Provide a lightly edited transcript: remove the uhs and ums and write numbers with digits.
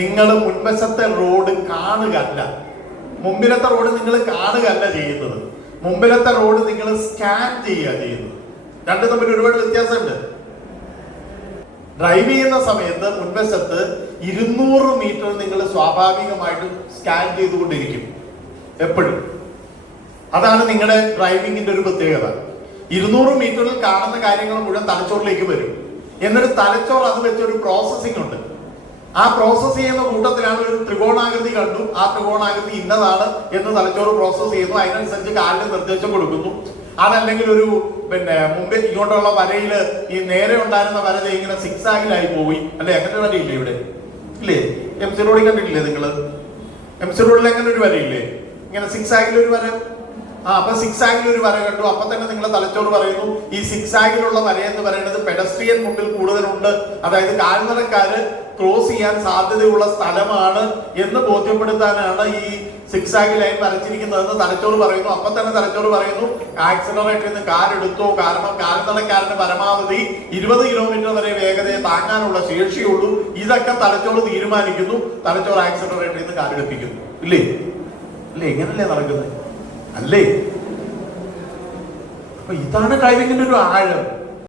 നിങ്ങൾ മുൻവശത്തെ റോഡ് കാണുകയല്ല, മുമ്പിലത്തെ റോഡ് നിങ്ങൾ കാണുകയല്ല ചെയ്യുന്നത്. മുമ്പിലത്തെ റോഡ് നിങ്ങൾ സ്കാൻ ചെയ്യുക ചെയ്യുന്നത്. രണ്ടും തമ്മിൽ ഒരുപാട് വ്യത്യാസമുണ്ട്. ഡ്രൈവ് ചെയ്യുന്ന സമയത്ത് മുൻവശത്ത് 200 മീറ്റർ നിങ്ങൾ സ്വാഭാവികമായിട്ടും സ്കാൻ ചെയ്തുകൊണ്ടിരിക്കും എപ്പോഴും. അതാണ് നിങ്ങളുടെ ഡ്രൈവിങ്ങിന്റെ ഒരു പ്രത്യേകത. 200 മീറ്ററിൽ കാണുന്ന കാര്യങ്ങൾ മുഴുവൻ തലച്ചോറിലേക്ക് വരും. എന്നിട്ട് തലച്ചോറ് അത് വെച്ചൊരു പ്രോസസ്സിംഗ് ഉണ്ട്. ആ പ്രോസസ് ചെയ്യുന്ന കൂട്ടത്തിലാണ് ഒരു ത്രികോണാകൃതി കണ്ടു, ആ ത്രികോണാകൃതി ഇന്നതാണ് എന്ന് തലച്ചോറ് പ്രോസസ് ചെയ്യുന്നു. അതിനനുസരിച്ച് കാലിന് നിർദ്ദേശം കൊടുക്കുന്നു. അതല്ലെങ്കിൽ ഒരു മുമ്പേ ഇങ്ങോട്ടുള്ള വരയില് ഈ നേരെ ഉണ്ടായിരുന്ന വര ഇങ്ങനെ സിക്സാഗിലായി പോയി അല്ലെ, അങ്ങനെ ഒരു വരയില്ലേ ഇവിടെ ഇല്ലേ? MC റോഡിൽ കണ്ടിട്ടില്ലേ നിങ്ങള്? MC റോഡിൽ അങ്ങനെ ഒരു വരയില്ലേ, ഇങ്ങനെ സിക്സാഗിൽ ഒരു വര. അപ്പൊ സിക്സാഗിൽ ഒരു വര കണ്ടു. അപ്പൊ തന്നെ നിങ്ങളെ തലച്ചോറ് പറയുന്നു ഈ സിക്സാഗിലുള്ള വര എന്ന് പറയുന്നത് പെഡസ്ട്രിയൻ മുമ്പിൽ കൂടുതലുണ്ട്, അതായത് കാൽനടക്കാര് ക്രോസ് ചെയ്യാൻ സാധ്യതയുള്ള സ്ഥലമാണ് എന്ന് ബോധ്യപ്പെടുത്താനാണ് ഈ സിക്സാഗ് ലൈൻ വരച്ചിരിക്കുന്നതെന്ന് തലച്ചോറ് പറയുന്നു. അപ്പൊ തന്നെ തലച്ചോറ് പറയുന്നു ആക്സിലറേറ്ററിൽ നിന്ന് കാലെടുത്തോ, കാരണം കാൽനടക്കാരന് പരമാവധി 20 കിലോമീറ്റർ വരെ വേഗതയെ താങ്ങാനുള്ള ശേഷിയുള്ളൂ. ഇതൊക്കെ തലച്ചോറ് തീരുമാനിക്കുന്നു. തലച്ചോറ് ആക്സിലറേറ്ററിൽ നിന്ന് കാലെടുപ്പിക്കുന്നു. ഇല്ലേ? അല്ലേ? ഇങ്ങനല്ലേ നടക്കുന്നത്? അല്ലേ? അപ്പൊ ഇതാണ് ഡ്രൈവിങ്ങിന്റെ ഒരു ആഴം.